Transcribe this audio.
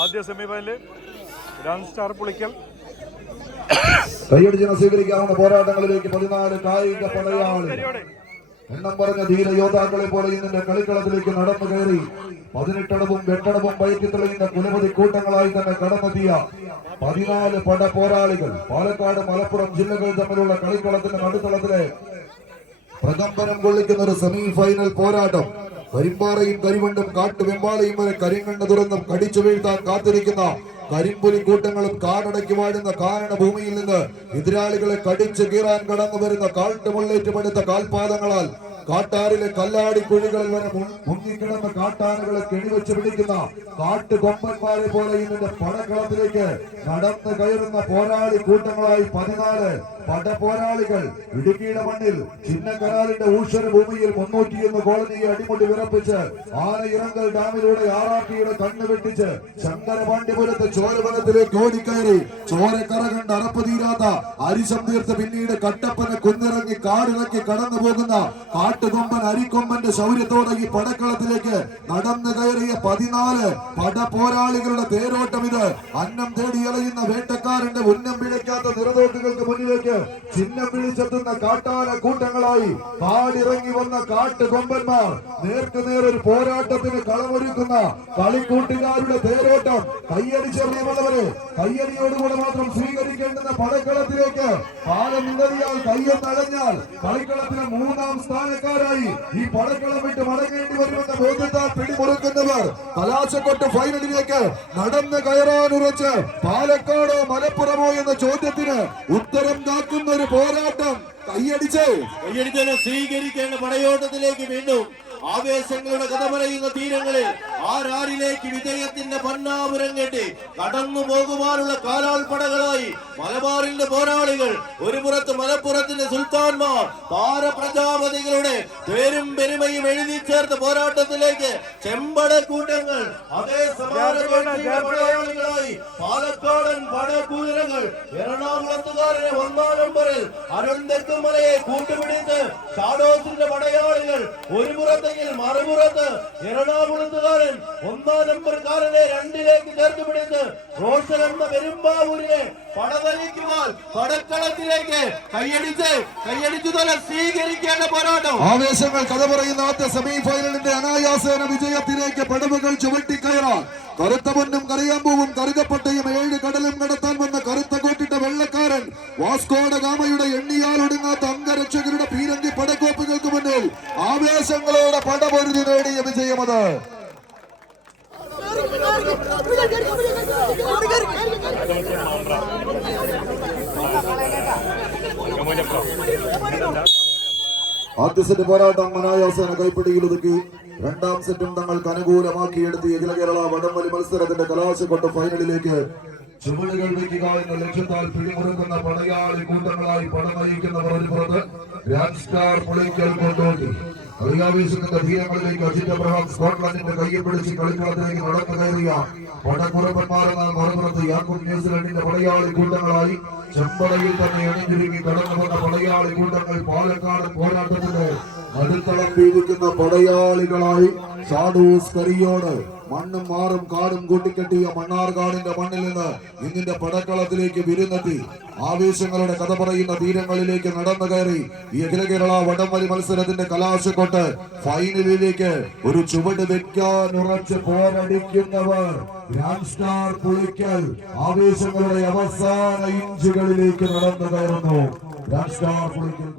ആദ്യ semi-final grand star Pulikkal. കൈയടിച്ച് സ്വീകരിക്കാവുന്ന പോരാട്ടങ്ങളിലേക്ക് 14 കായിക പടയാളി എണ്ണം പറഞ്ഞ ധീര യോദ്ധാക്കളെ പോലെ ഇന്നിന്റെ കളിക്കളത്തിലേക്ക് നടന്നു കയറി 18 8 പയറ്റി തെളിയുന്ന കുലപതി കൂട്ടങ്ങളായി തന്നെ കടന്നെത്തിയ 14 പട പോരാളികൾ. പാലക്കാട് മലപ്പുറം ജില്ലകൾ തമ്മിലുള്ള കളിക്കളത്തിന്റെ നടുത്തളത്തിലെ പ്രകമ്പനം കൊള്ളിക്കുന്ന ഒരു സെമി ഫൈനൽ പോരാട്ടം. കരിമ്പാറയും കരിവണ്ടും കാട്ടുവെമ്പാളയും വരെ കരിങ്കണ്ണ് തുറന്നും കടിച്ചു വീഴ്ത്താൻ കാത്തിരിക്കുന്ന കരിമ്പുലി കൂട്ടങ്ങളും കാടടക്കി വാഴുന്ന കാരണഭൂമിയിൽ നിന്ന് എതിരാളികളെ കടിച്ചു കീറാൻ കടന്നു വരുന്ന കാട്ടുമുള്ളേറ്റുപടുത്ത കാൽപാദങ്ങളാൽ കാട്ടാറിലെ കല്ലാടി കുഴികളിൽ വരെ മുങ്ങിക്കിടന്ന കാട്ടാനകളെ കെണിവെച്ച് പിടിക്കുന്ന കാട്ടുകൊമ്പന്മാരെ പോലെ ഇതിന്റെ പടക്കളത്തിലേക്ക് നടന്നു കയറുന്ന പോരാളി കൂട്ടങ്ങളായി 14 പടപോരാളികൾ. ഇടുക്കിയുടെ മണ്ണിൽ ചിന്നക്കനാലിന്റെ ഊഷര ഭൂമിയിൽ 301 കോളനിയെ അടിമുടി വിറപ്പിച്ച് ആനയിറങ്കൽ ഡാമിലൂടെ ആറാട്ടിയുടെ കണ്ണ് വെട്ടിച്ച് ശങ്കരപാണ്ഡ്യപുരത്തെ ചോരവനത്തിലേക്ക് ഓടിക്കയറി ചോരക്കറ കണ്ട് അറപ്പ് തീരാത്ത അരിശം തീർത്ത് പിന്നീട് കട്ടപ്പന കുന്നിറങ്ങി കാടിറക്കി കടന്നു പോകുന്ന കാട്ടുകൊമ്പൻ അരിക്കൊമ്പന്റെ ശൗര്യത്തോടെ ഈ പടക്കളത്തിലേക്ക് നടന്നു കയറിയ 14 പടപോരാളികളുടെ തേരോട്ടം ഇത്. അന്നം തേടി ഇളയുന്ന വേട്ടക്കാരന്റെ ഉന്നം പിഴയ്ക്കാത്ത നിറതോട്ടുകൾക്ക് മുന്നിലേക്ക് ചിഹ്നം വിളിച്ചെത്തുന്ന കാട്ടാന കൂട്ടങ്ങളായി കാടിറങ്ങി വന്ന കാട്ടുകൊമ്പന്മാർ നേർക്കുനേർ ഒരു പോരാട്ടത്തിന് കളമൊരുക്കുന്ന കളിക്കൂട്ടുകാരുടെ തേരോട്ടം. കയ്യടിച്ചെറിയുന്നവരെ കയ്യടിയോടുകൂടെ മാത്രം സ്വീകരിക്കേണ്ടുന്ന പടക്കളത്തിലേക്ക് പാലം നിന്നതിയാൽ കയ്യൊന്നഴഞ്ഞാൽ കളിക്കളത്തിലെ 3ാം സ്ഥാനക്കാരായി ഈ പടക്കളം വിട്ട് മടങ്ങേണ്ടി വരുമെന്ന ബോധ്യത്താൽ പിടിമുറുക്കുന്നവർ കലാശക്കൊട്ട് ഫൈനലിലേക്ക് നടന്ന് കയറാനുറച്ച് പാലക്കാടോ മലപ്പുറമോ എന്ന ചോദ്യത്തിന് ഉത്തരം കാക്കുന്ന ഒരു പോരാട്ടം. കയ്യടിച്ച് സ്വീകരിക്കേണ്ട പടയോട്ടത്തിലേക്ക് വീണ്ടും ആവേശങ്ങളുടെ കഥ പറയുന്ന തീരങ്ങളിൽ ആരാരിലേക്ക് വിജയത്തിന്റെ പൊന്നാപുരം കെട്ടി കടന്നു പോകുവാനുള്ള കാലാൾപ്പടകളായി മലബാറിന്റെ പോരാളികൾ. ഒരു പുറത്ത് മലപ്പുറത്തിന്റെ സുൽത്താൻമാർ താരപ്രജാപതികളുടെ പേരും പെരുമയും എഴുതി ചേർത്ത പോരാട്ടത്തിലേക്ക് ചെമ്പട കൂട്ടങ്ങൾ. അതേ സമാനങ്ങളായി പാലക്കാടൻ പടകൂരങ്ങൾ. എറണാകുളത്തുകാരനെ 1ാം നമ്പറിൽ അരുൺ തെക്കുമലയെ കൂട്ടുപിടിച്ച് ഷാഡോസിന്റെ പടയാളികൾ. ഒരു പുറത്തെങ്കിൽ മറുപുറത്ത് എറണാകുളത്തുകാരൻ 1ാം നമ്പർക്കാരനെ 2ലേക്ക് ചേർത്ത് പിടിച്ച് റോഷൻ എന്ന പെരുമ്പാവൂരിനെ പടതലിക്കുവാൻ പടക്കളത്തിലേക്ക് കയ്യടിച്ചു തന്നെ സ്വീകരിക്കേണ്ട പോരാട്ടം. ആവേശങ്ങൾ കഥ പറയുന്ന ആദ്യ സെമി ഫൈനലിന്റെ അനായാസേന വിജയത്തിലേക്ക് പടവുകൾ ചുവട്ടിക്കയറാൻ കറുത്ത പൊന്നും കറിയാമ്പൂവും കറുകപ്പട്ടയും 7 കടലും കടത്താൻ വന്ന കറുത്ത കോട്ടിട്ട വെള്ളക്കാരൻ വാസ്കോഡ ഗാമയുടെ എണ്ണിയാൽ ഒടുങ്ങാത്ത അംഗരക്ഷകരുടെ പീരങ്കി പടക്കോപ്പുകൾക്ക് മുന്നിൽ ആവേശങ്ങളോടെ പടപൊരുതി നേടിയ വിജയമത്. ആദ്യ സെറ്റ് പോരാട്ടം അനായാസേന കൈപ്പിടിയിൽ ഒതുക്കി 2ാം സെറ്റും തങ്ങൾക്ക് അനുകൂലമാക്കിയെടുത്ത് അഖില കേരള വടംവലി മത്സരത്തിന്റെ കലാശക്കൊട്ട് ഫൈനലിലേക്ക് ചുവടുകൾ വയ്ക്കുക എന്ന ലക്ഷ്യത്താൽ പിടിമുറുക്കുന്ന പടയാളി കൂട്ടങ്ങളായി പട നയിക്കുന്നവർ. ഒരു പുറത്ത് ഗ്രാൻഡ് സ്റ്റാർ പുളിക്കൽ കൊണ്ടോട്ടി. കളിയാവേശത്തിന്റെ ധീരങ്ങളിലേക്ക് അജിത് അബ്രഹാം സ്കോട്ട്ലൻഡിന്റെ കയ്യെ പിടിച്ച് കളിക്കളത്തിലേക്ക് നടന്നു കയറിയ പടക്കുറപ്പന്മാരെന്നാൽ മറുപുറത്ത് യാക്കൂബ് ന്യൂസിലൻഡിന്റെ പടയാളി കൂട്ടങ്ങളായി ചെമ്പടയിൽ തന്നെ അണിഞ്ഞിരുങ്ങി കടന്നു വന്ന പടയാളി കൂട്ടങ്ങൾ. പാലക്കാട് പോരാട്ടത്തിന്റെ നടുത്തളം വീതിക്കുന്ന പടയാളികളായി ഷാഡോസ് കരിയോട്. മണ്ണും മാറും കാടും കൂട്ടിക്കെട്ടിയ മണ്ണാർക്കാടിന്റെ മണ്ണിൽ നിന്ന് ഇന്നിന്റെ പടക്കളത്തിലേക്ക് വിരുന്നെത്തി ആവേശങ്ങളുടെ കഥ പറയുന്ന തീരങ്ങളിലേക്ക് നടന്നു കയറി ഈ അഖില കേരള വടംവലി മത്സരത്തിന്റെ കലാശക്കൊട്ട് ഫൈനലിലേക്ക് ഒരു ചുവട് വെക്കാൻ ഉറച്ച് പോരടിക്കുന്നവർ ഗ്രാൻഡ് സ്റ്റാർ പുളിക്കൽ. ആവേശങ്ങളുടെ അവസാന ഇഞ്ചുകളിലേക്ക് നടന്നു കയറുന്നു ഗ്രാൻഡ് സ്റ്റാർ പുളിക്കൽ.